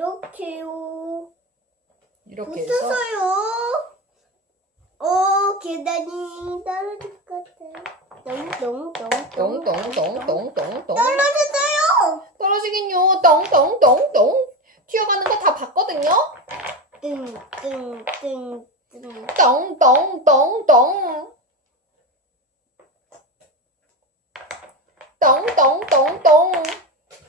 이렇게요. 이렇게 해서 붙어서요. 어, 계단이 떨어질 것 같아. 똥똥똥. 똥똥똥똥똥똥 떨어졌어요. 떨어지긴요. 똥똥똥똥 튀어가는 거 다 봤거든요. 뜬뜬뜬뜬. 똥똥똥똥 똥똥똥똥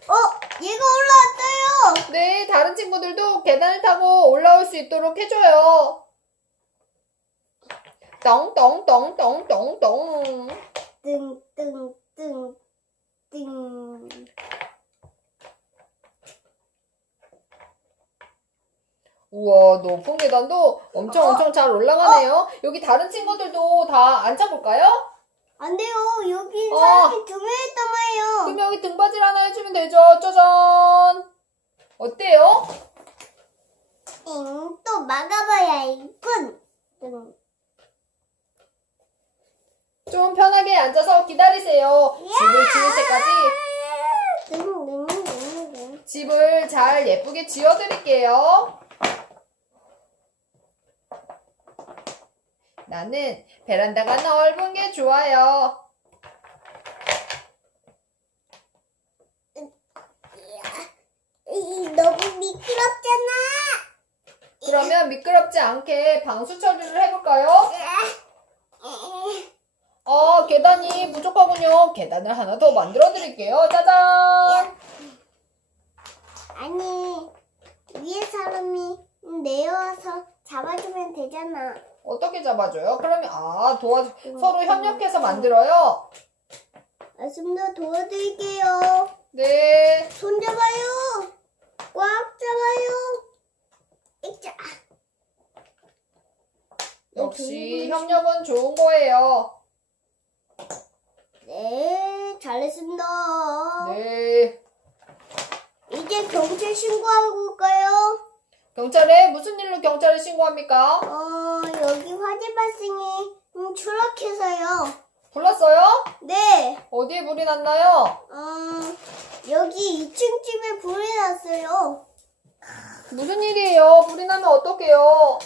어, 얘가 올라왔어요. 네, 다른 친구들도 계단을 타고 올라올 수 있도록 해줘요. 똥똥똥똥똥똥 뜬. 우와, 높은 계단도 엄청 엄청 잘 올라가네요. 여기 다른 친구들도 다 앉아볼까요? 안 돼요. 여기 어. 사람이 두 명 있단 말이에요. 그럼 여기 등받이를 하나 해주면 되죠. 짜잔! 어때요? 잉, 또 막아봐야겠군. 뜬. 좀 편하게 앉아서 기다리세요. 집을 지을 때까지. 집을 잘 예쁘게 지어드릴게요. 나는 베란다가 넓은 게 좋아요. 이 너무 미끄럽잖아. 그러면 미끄럽지 않게 방수 처리를 해볼까요? 어, 계단이 부족하군요. 계단을 하나 더 만들어 드릴게요. 짜잔! 아니 위에 사람이 내려와서 잡아주면 되잖아. 어떻게 잡아줘요? 그러면, 아, 도와주, 서로 협력해서 만들어요? 아, 좀더 도와드릴게요. 네. 손 잡아요. 꽉 잡아요. 이자. 역시 협력은 좋은 거예요. 네, 잘했습니다. 네. 이제 경찰 신고하고 올까요? 경찰에 무슨 일로 경찰에 신고합니까? 어, 여기 화재 발생이 음, 추락해서요. 불렀어요? 네, 어디에 불이 났나요? 어, 여기 2층 집에 불이 났어요. 무슨 일이에요? 불이 나면 어떡해요?